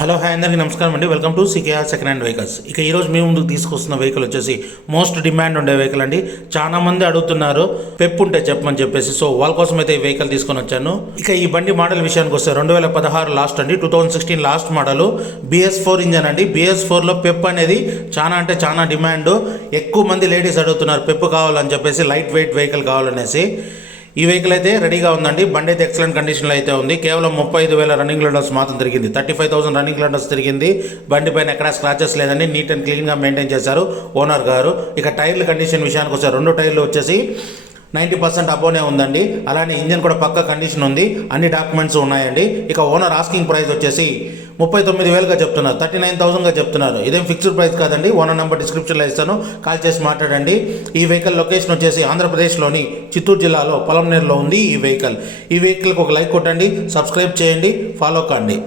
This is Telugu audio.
హలో హాయ్ అందరికీ నమస్కారం అండి. Welcome to CKR second hand vehicles. ఇక ఈరోజు మీ ముందుకు తీసుకొస్తున్న వెహికల్ వచ్చేసి మోస్ట్ డిమాండ్ ఉండే వెహికల్ అండి. చాలా మంది అడుగుతున్నారు పెప్ ఉంటే చెప్పమని చెప్పేసి, సో వాళ్ళ కోసం అయితే ఈ వెహికల్ తీసుకొని వచ్చాను. ఇక ఈ బండి మోడల్ విషయానికి వస్తే 2016 లాస్ట్ అండి, 2016 లాస్ట్ మోడల్, BS4 ఇంజన్ అండి. BS4లో పెప్ అనేది చాలా అంటే చాలా డిమాండ్. ఎక్కువ మంది లేడీస్ అడుగుతున్నారు పెప్ కావాలని చెప్పేసి, లైట్ వెయిట్ వెహికల్ కావాలనేసి. ఈ వెహికల్ అయితే రెడీగా ఉందండి. బండి అయితే ఎక్సలెంట్ కండిషన్లో అయితే ఉంది. కేవలం 35,000 రన్నింగ్ కిలోమీటర్స్ మాత్రం తిరిగింది. 35,000 రన్నింగ్ కిలోమీటర్స్ తిరిగింది. బండి పైన ఎక్కడ స్క్రాచెస్ లేదండి. నీట్ అండ్ క్లీన్గా మెయింటైన్ చేశారు ఓనర్ గారు. ఇక టైర్ల కండిషన్ విషయానికి వస్తే 2 టైర్లు వచ్చేసి 90% అబోనే ఉందండి. అలానే ఇంజన్ కూడా పక్క కండిషన్ ఉంది. అన్ని డాక్యుమెంట్స్ ఉన్నాయండి. ఇక ఓనర్ ఆస్కింగ్ ప్రైస్ వచ్చేసి 39,000గా చెప్తున్నారు, 39,000గా చెప్తున్నారు. ఇదేం ఫిక్స్డ్ ప్రైస్ కాదండి. ఓనర్ నెంబర్ డిస్క్రిప్షన్లో ఇస్తాను, కాల్ చేసి మాట్లాడండి. ఈ వెహికల్ లొకేషన్ వచ్చేసి ఆంధ్రప్రదేశ్లోని చిత్తూరు జిల్లాలో పొలంనేరులో ఉంది ఈ వెహికల్కి ఒక లైక్ కొట్టండి, సబ్స్క్రైబ్ చేయండి, ఫాలో కండి.